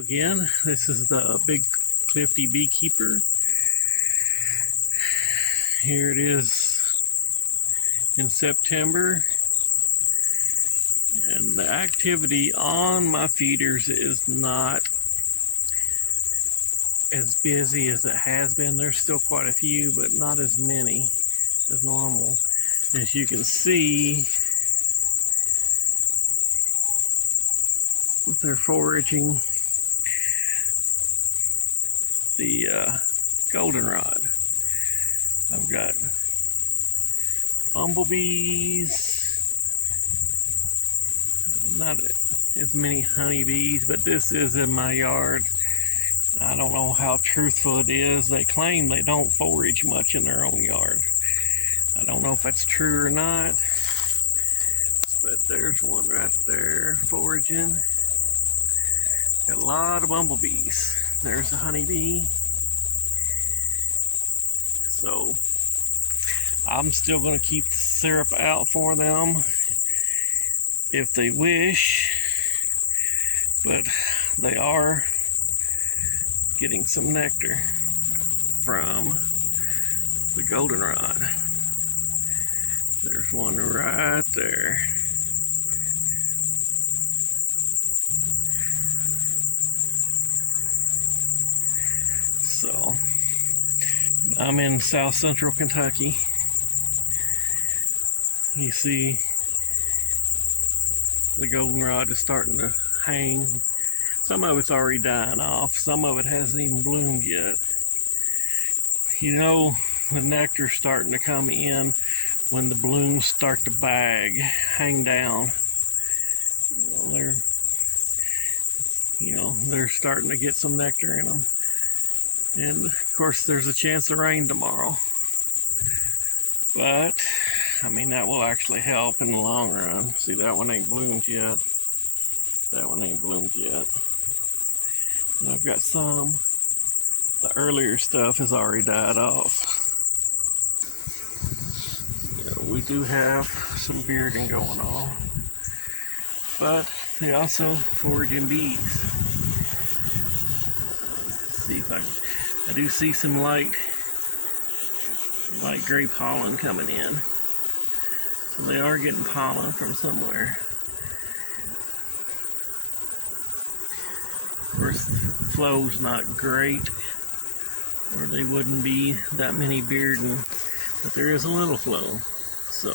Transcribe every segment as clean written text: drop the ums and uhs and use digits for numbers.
Again, this is the Big Clifty Beekeeper. Here it is in September, and the activity on my feeders is not as busy as it has been. There's still quite a few, but not as many as normal. As you can see, they're foraging the goldenrod. I've got bumblebees, not as many honeybees, but this is in my yard. I don't know how truthful it is. They claim they don't forage much in their own yard. I don't know if that's true or not, but there's one right there foraging. Got a lot of bumblebees. There's a honeybee. So I'm still going to keep the syrup out for them if they wish, but they are getting some nectar from the goldenrod. There's one right there. So I'm in south central Kentucky. You see the goldenrod is starting to hang. Some of it's already dying off. Some of it hasn't even bloomed yet. You know, the nectar's starting to come in when the blooms start to bag, hang down. They're starting to get some nectar in them. And of course there's a chance of rain tomorrow. But I mean, that will actually help in the long run. See, that one ain't bloomed yet. That one ain't bloomed yet. And I've got some. The earlier stuff has already died off. We do have some bearding going on. But they also forage in bees. See if I do see some light gray pollen coming in. So they are getting pollen from somewhere. Of course, the flow's not great, or they wouldn't be that many bearding, but there is a little flow. So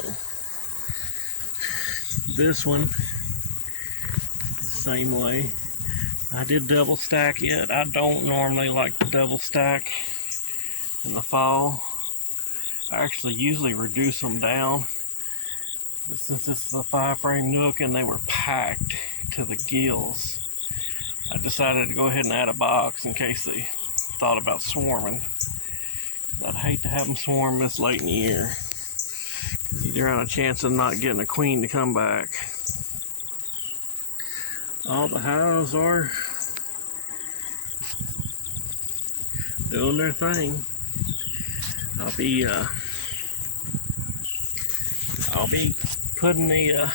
this one, the same way. I did double stack it. I don't normally like to double stack in the fall. I actually usually reduce them down. But since this is a 5-frame nook and they were packed to the gills, I decided to go ahead and add a box in case they thought about swarming. I'd hate to have them swarm this late in the year. You're on a chance of not getting a queen to come back. All the hives are doing their thing. I'll be putting the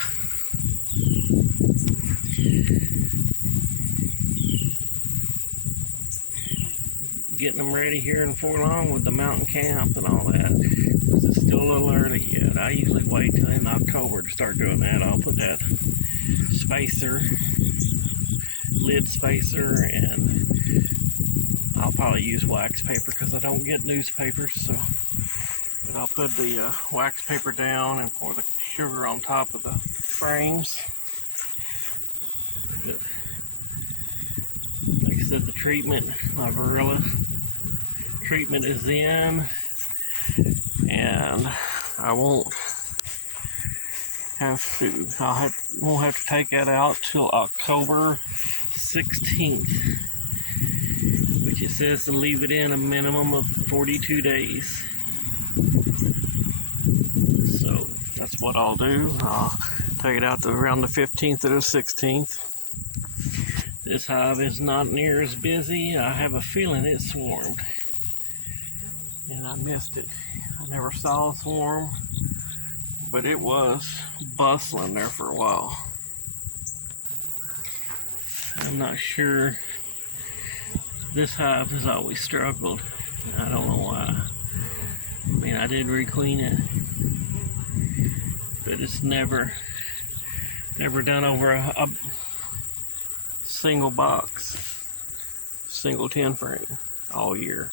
getting them ready here in before long with the mountain camp and all that. It's still a little early yet. I usually wait till in October to start doing that. I'll put that lid spacer, and I'll probably use wax paper because I don't get newspapers. So, and I'll put the wax paper down and pour the sugar on top of the frames. Like I said, the treatment, my varroa treatment is in, and I won't have to take that out till October 16th, which it says to leave it in a minimum of 42 days. So that's what I'll do. I'll take it out to around the 15th or the 16th. This hive is not near as busy. I have a feeling it swarmed, and I missed it. I never saw a swarm, but it was bustling there for a while. I'm not sure This hive has always struggled. I don't know why. I mean, I did requeen it, but it's never done over a single box, single 10 frame all year.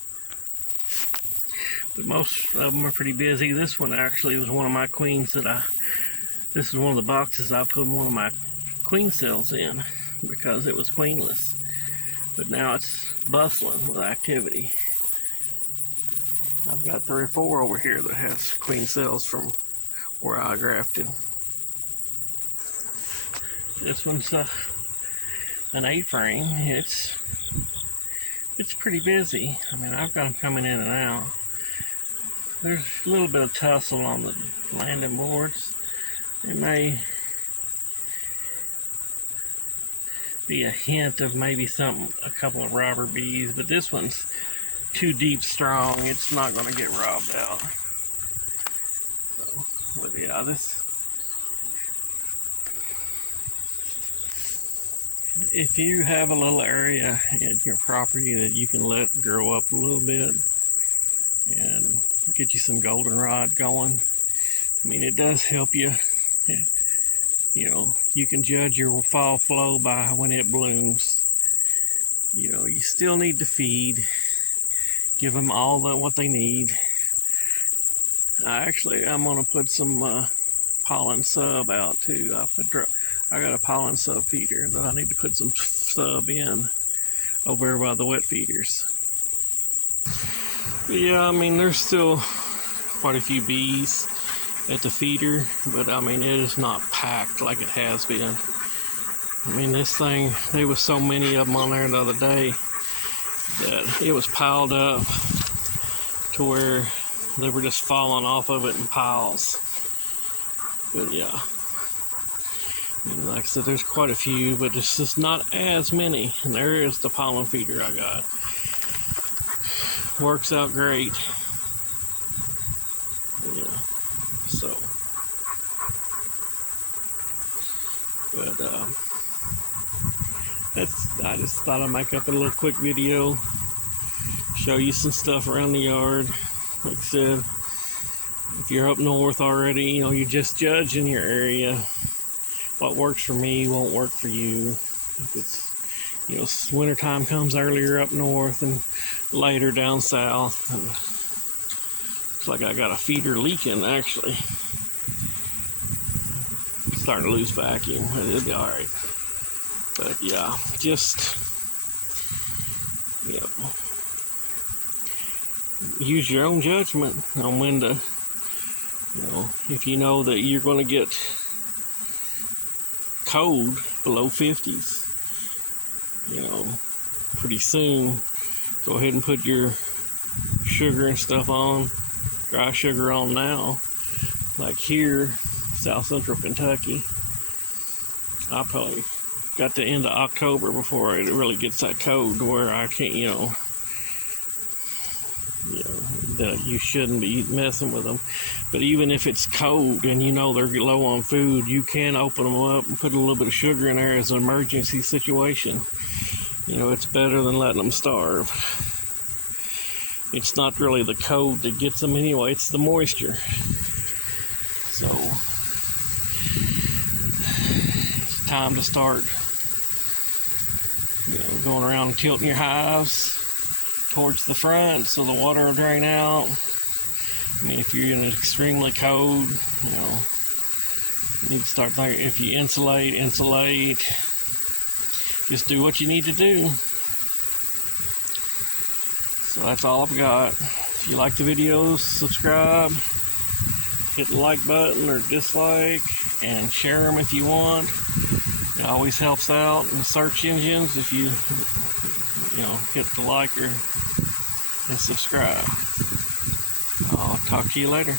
But most of them are pretty busy. This one actually was one of my queens this is one of the boxes I put one of my queen cells in because it was queenless. But now it's bustling with activity. I've got 3 or 4 over here that has queen cells from where I grafted. This one's an 8-frame. It's pretty busy. I mean, I've got them coming in and out. There's a little bit of tussle on the landing boards. There may be a hint of maybe a couple of robber bees, but this one's too deep strong. It's not going to get robbed out. So, but yeah, if you have a little area in your property that you can let grow up a little bit and get you some goldenrod going, I mean, it does help you. You know, you can judge your fall flow by when it blooms. You know, you still need to feed, give them all what they need. I'm gonna put some pollen sub out too. I got a pollen sub feeder that I need to put some sub in over by the wet feeders. But yeah, I mean, there's still quite a few bees at the feeder, but I mean, it is not packed like it has been. I mean, this thing, there was so many of them on there the other day that it was piled up to where they were just falling off of it in piles. But yeah, and like I said, there's quite a few, but it's just not as many. And there is the pollen feeder I got. Works out great. Yeah, so, but I just thought I'd make up a little quick video, show you some stuff around the yard. Like I said, if you're up north already, you know, you're just judging your area. What works for me won't work for you. If it's, you know, wintertime comes earlier up north and later down south. And looks like I got a feeder leaking, actually. Starting to lose vacuum, but it'll be all right. But yeah, just, you know, use your own judgment on when to, you know, if you know that you're going to get cold below 50s, you know, pretty soon, go ahead and put your sugar and stuff on, dry sugar on now. Like here, South Central Kentucky, I probably got to end of October before it really gets that cold to where I can't, you know, that you shouldn't be messing with them. But even if it's cold and you know they're low on food, you can open them up and put a little bit of sugar in there as an emergency situation. You know, it's better than letting them starve. It's not really the cold that gets them anyway, it's the moisture. So, it's time to start, you know, going around and tilting your hives towards the front so the water will drain out. I mean, if you're in an extremely cold, you know, you need to start thinking, if you insulate. Just do what you need to do. So that's all I've got. If you like the videos, subscribe, hit the like button or dislike, and share them if you want. It always helps out in the search engines if you know, hit the like and subscribe. I'll talk to you later.